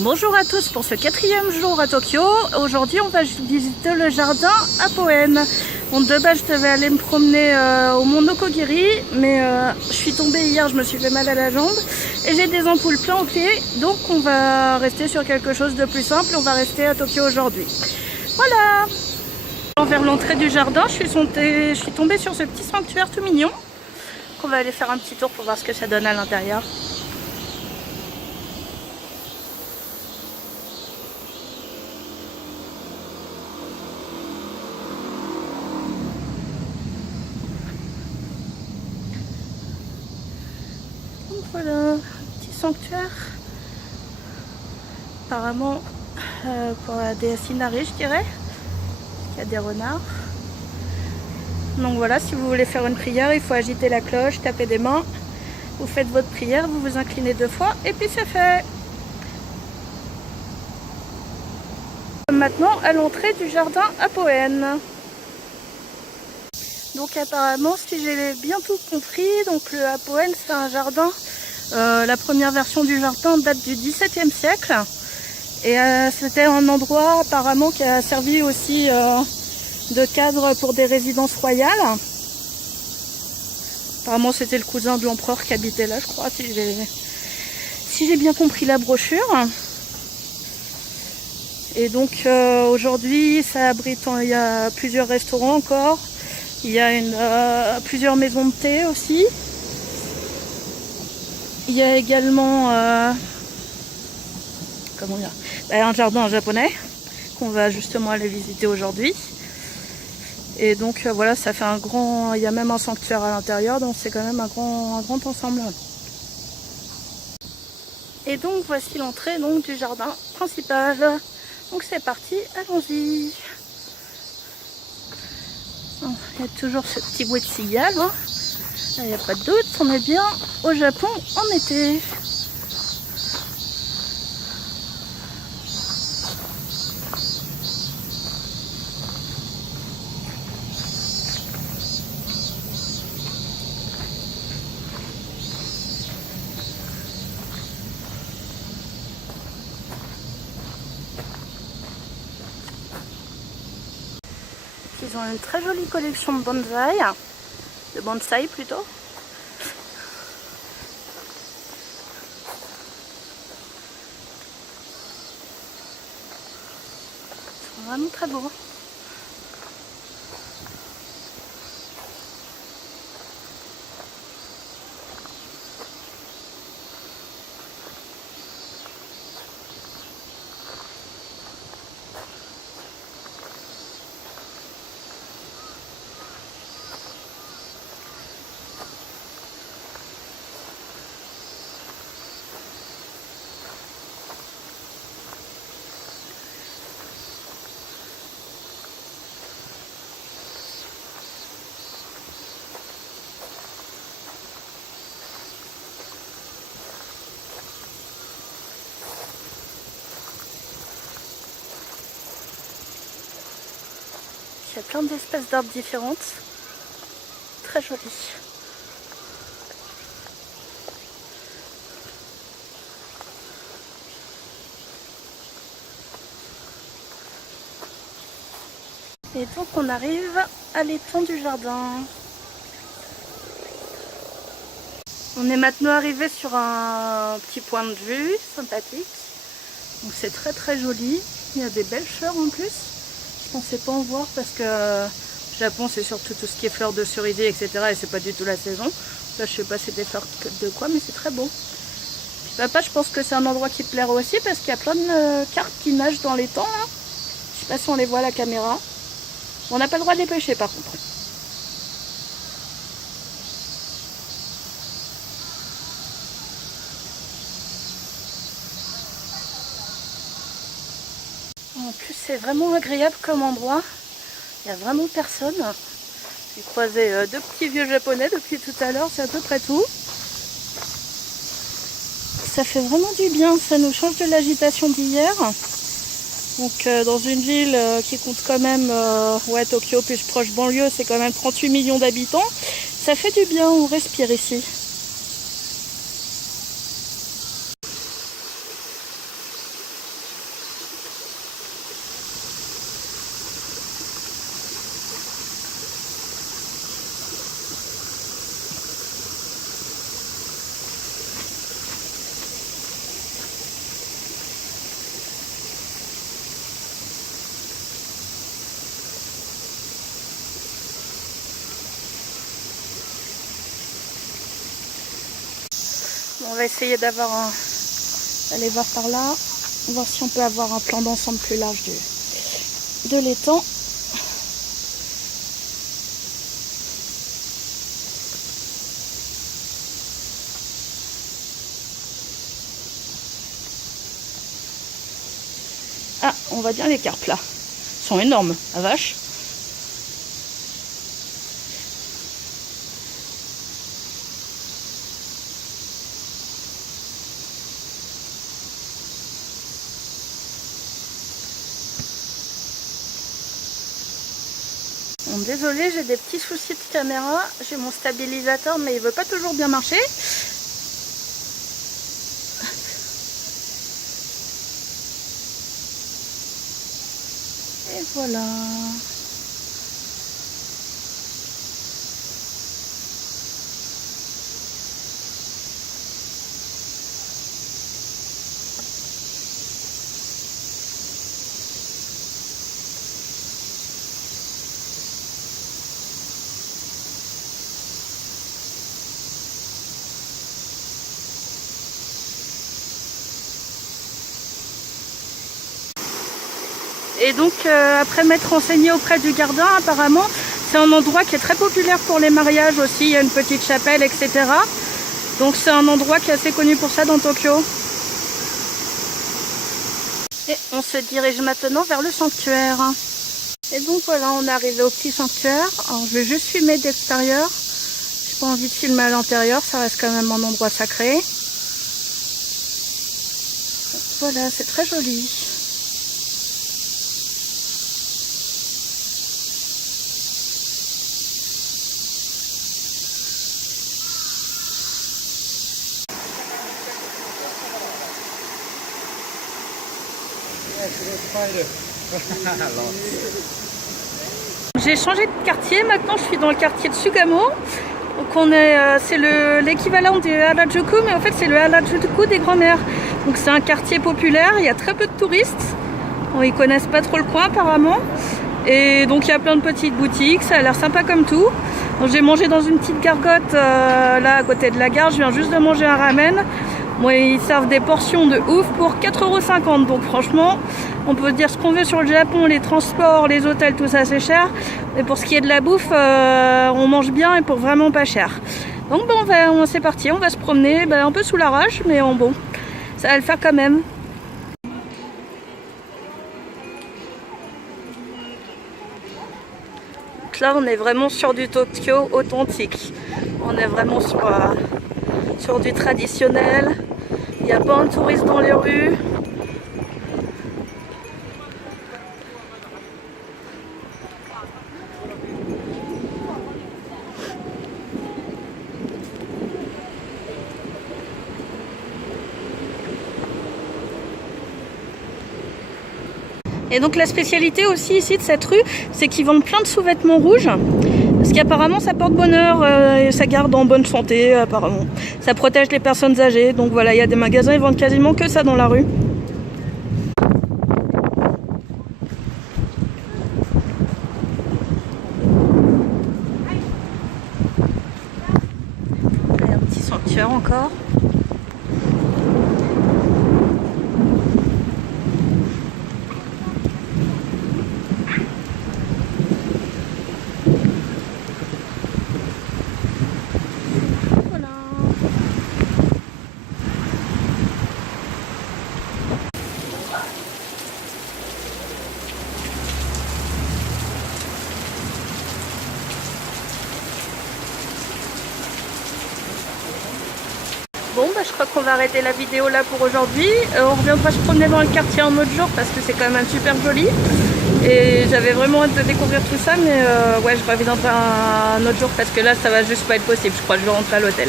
Bonjour à tous pour ce 4e jour à Tokyo. Aujourd'hui on va visiter le jardin Apoen. Bon, de base je devais aller me promener au mont Nokogiri, mais je suis tombée hier, je me suis fait mal à la jambe et j'ai des ampoules plein aux pieds, donc on va rester sur quelque chose de plus simple, on va rester à Tokyo aujourd'hui. Voilà. Vers l'entrée du jardin, je suis tombée sur ce petit sanctuaire tout mignon. On va aller faire un petit tour pour voir ce que ça donne à l'intérieur. Voilà, petit sanctuaire. Apparemment pour la déesse Inari, je dirais. Il y a des renards. Donc voilà, si vous voulez faire une prière, il faut agiter la cloche, taper des mains. Vous faites votre prière, vous vous inclinez 2 fois et puis c'est fait. Maintenant à l'entrée du jardin Apoen. Donc apparemment, si j'ai bien tout compris, donc le Apoen c'est un jardin, la première version du jardin date du XVIIe siècle. Et c'était un endroit apparemment qui a servi aussi de cadre pour des résidences royales. Apparemment c'était le cousin de l'empereur qui habitait là, je crois, si j'ai bien compris la brochure. Et donc aujourd'hui ça abrite, il y a plusieurs restaurants encore. Il y a plusieurs maisons de thé aussi. Il y a également comment dire, un jardin japonais qu'on va justement aller visiter aujourd'hui. Et donc voilà, ça fait un grand, il y a même un sanctuaire à l'intérieur, donc c'est quand même un grand ensemble. Et donc voici l'entrée du jardin principal. Donc c'est parti, allons-y. Il y a toujours ce petit bruit de cigale, hein. Il n'y a pas de doute, on est bien au Japon en été. Ils ont une très jolie collection de bonsaï plutôt. Ils sont vraiment très beaux. Il y a plein d'espèces d'arbres différentes. Très jolies. Et donc on arrive à l'étang du jardin. On est maintenant arrivé sur un petit point de vue sympathique. Donc c'est très joli. Il y a des belles fleurs en plus. Je pensais pas en voir parce que le Japon c'est surtout tout ce qui est fleurs de cerisier, etc. Et c'est pas du tout la saison. Là je sais pas c'est des fleurs de quoi, mais c'est très beau. Puis papa, je pense que c'est un endroit qui te plaira aussi parce qu'il y a plein de carpes qui nagent dans l'étang là. Je sais pas si on les voit à la caméra. On n'a pas le droit de les pêcher par contre. En plus c'est vraiment agréable comme endroit. Il n'y a vraiment personne. J'ai croisé 2 petits vieux japonais depuis tout à l'heure, c'est à peu près tout. Ça fait vraiment du bien, ça nous change de l'agitation d'hier. Donc dans une ville qui compte quand même, Tokyo plus proche banlieue, c'est quand même 38 millions d'habitants. Ça fait du bien, on respire ici. On va essayer d'avoir d'aller voir par là, voir si on peut avoir un plan d'ensemble plus large de l'étang. Ah, on voit bien les carpes là. Ils sont énormes, la vache. Bon, désolée, j'ai des petits soucis de caméra. J'ai mon stabilisateur, mais il veut pas toujours bien marcher. Et voilà. Et donc après m'être renseignée auprès du gardien, apparemment c'est un endroit qui est très populaire pour les mariages aussi, il y a une petite chapelle, etc. Donc c'est un endroit qui est assez connu pour ça dans Tokyo. Et on se dirige maintenant vers le sanctuaire. Et donc voilà, on est arrivé au petit sanctuaire. Alors je vais juste filmer d'extérieur. J'ai pas envie de filmer à l'intérieur, ça reste quand même un endroit sacré. Voilà, c'est très joli. J'ai changé de quartier, maintenant je suis dans le quartier de Sugamo. Donc c'est l'équivalent du Harajuku, mais en fait c'est le Harajuku des grands-mères. Donc c'est un quartier populaire, il y a très peu de touristes. Bon, ils connaissent pas trop le coin apparemment. Et donc il y a plein de petites boutiques, ça a l'air sympa comme tout. J'ai mangé dans une petite gargote là à côté de la gare, je viens juste de manger un ramen. Bon, ils servent des portions de ouf pour 4,50 €. Donc franchement, on peut dire ce qu'on veut sur le Japon, les transports, les hôtels, tout ça c'est cher. Mais pour ce qui est de la bouffe, on mange bien et pour vraiment pas cher. Donc bon, c'est parti, on va se promener, un peu sous l'arrache, mais bon, ça va le faire quand même. Donc là, on est vraiment sur du Tokyo authentique. On est vraiment sur du traditionnel. Il y a plein de touristes dans les rues. Et donc la spécialité aussi ici de cette rue, c'est qu'ils vendent plein de sous-vêtements rouges. Parce qu'apparemment ça porte bonheur et ça garde en bonne santé apparemment. Ça protège les personnes âgées. Donc voilà, il y a des magasins, ils vendent quasiment que ça dans la rue. Il y a un petit sanctuaire encore. Bon, je crois qu'on va arrêter la vidéo là pour aujourd'hui. On reviendra se promener dans le quartier un autre jour parce que c'est quand même super joli. Et j'avais vraiment hâte de découvrir tout ça, mais ouais, je reviendrai un autre jour parce que là, ça va juste pas être possible. Je crois que je vais rentrer à l'hôtel.